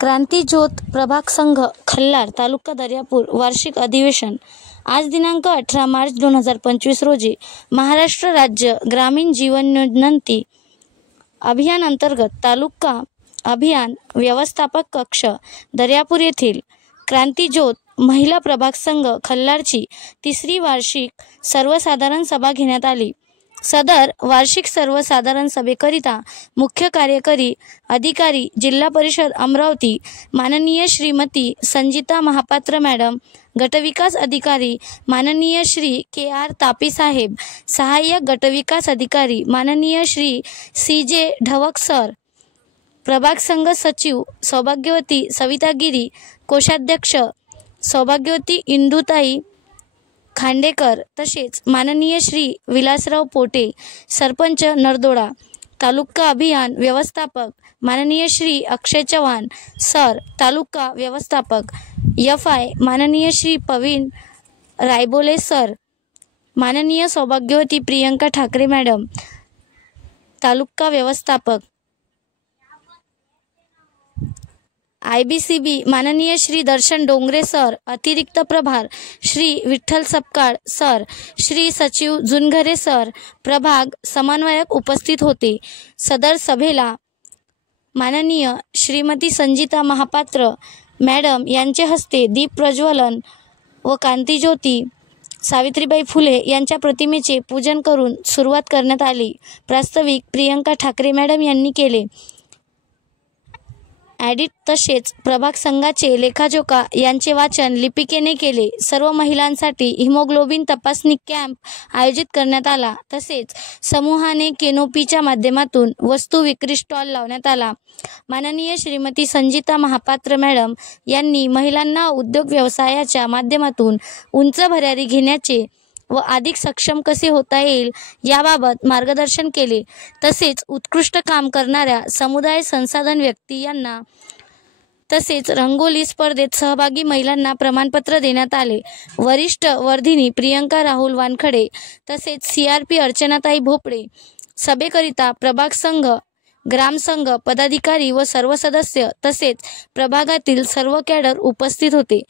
क्रांतिज्योत प्रभाग संघ खल्लार तालुका दर्यापूर वार्षिक अधिवेशन आज दिनांक 18 मार्च 2025 रोजी महाराष्ट्र राज्य ग्रामीण जीवनोन्नती अभियान अंतर्गत तालुका अभियान व्यवस्थापक कक्ष दर्यापूर येथील क्रांतिज्योत महिला प्रभाग संघ खल्लारची तिसरी वार्षिक सर्वसाधारण सभा घेण्यात आली। सदर वार्षिक सर्वसाधारण सभेकरिता मुख्य कार्यकारी अधिकारी जिल्हा परिषद अमरावती माननीय श्रीमती संजिता महापात्र मॅडम, गटविकास अधिकारी माननीय श्री के.आर. तापी साहेब, सहाय्यक गटविकास अधिकारी माननीय श्री सी.जे. ढवक सर, प्रभाग संघ सचिव सौभाग्यवती सविता गिरी, कोषाध्यक्ष सौभाग्यवती इंदुताई खांडेकर तसेच माननीय श्री विलासराव पोटे, सरपंच नरदोडा, तालुका अभियान व्यवस्थापक माननीय श्री अक्षय चव्हाण सर, तालुका व्यवस्थापक एफ.आय. माननीय श्री पवीन रायबोले सर, माननीय सौभाग्यवती प्रियंका ठाकरे मॅडम, तालुका व्यवस्थापक IBCB माननीय श्री दर्शन डोंगरे सर, अतिरिक्त प्रभार श्री विठ्ठल सपकाळ सर, श्री सचिव जुनघरे सर, प्रभाग समन्वयक उपस्थित होते। सदर सभेला माननीय श्रीमती संजिता महापात्र मॅडम यांचे हस्ते दीप प्रज्वलन व क्रांतिज्योती सावित्रीबाई फुले यांच्या प्रतिमेचे पूजन करून सुरुवात करण्यात आली। प्रास्ताविक प्रियंका ठाकरे मॅडम यांनी केले। ॲडिट तसेच प्रभाग संघाचे लेखाजोखा यांचे वाचन लिपिकेने केले। सर्व महिलांसाठी हिमोग्लोबिन तपासणी कॅम्प आयोजित करण्यात आला। तसेच समूहाने केनोपीच्या माध्यमातून वस्तू विक्री स्टॉल लावण्यात आला। माननीय श्रीमती संजिता महापात्र मॅडम यांनी महिलांना उद्योग व्यवसायाच्या माध्यमातून उंच भरारी घेण्याचे व अधिक सक्षम कसे होता येईल याबाबत मार्गदर्शन केले। तसेच उत्कृष्ट काम करणाऱ्या समुदाय संसाधन व्यक्ती यांना तसेच रंगोली स्पर्धेत सहभागी महिलांना प्रमाणपत्र देण्यात आले। वरिष्ठ वर्धिनी प्रियंका राहुल वानखडे तसेच CRP अर्चनाताई भोपळे, सभेकरिता प्रभाग संघ, ग्रामसंघ पदाधिकारी व सर्व सदस्य तसेच प्रभागातील सर्व कॅडर उपस्थित होते।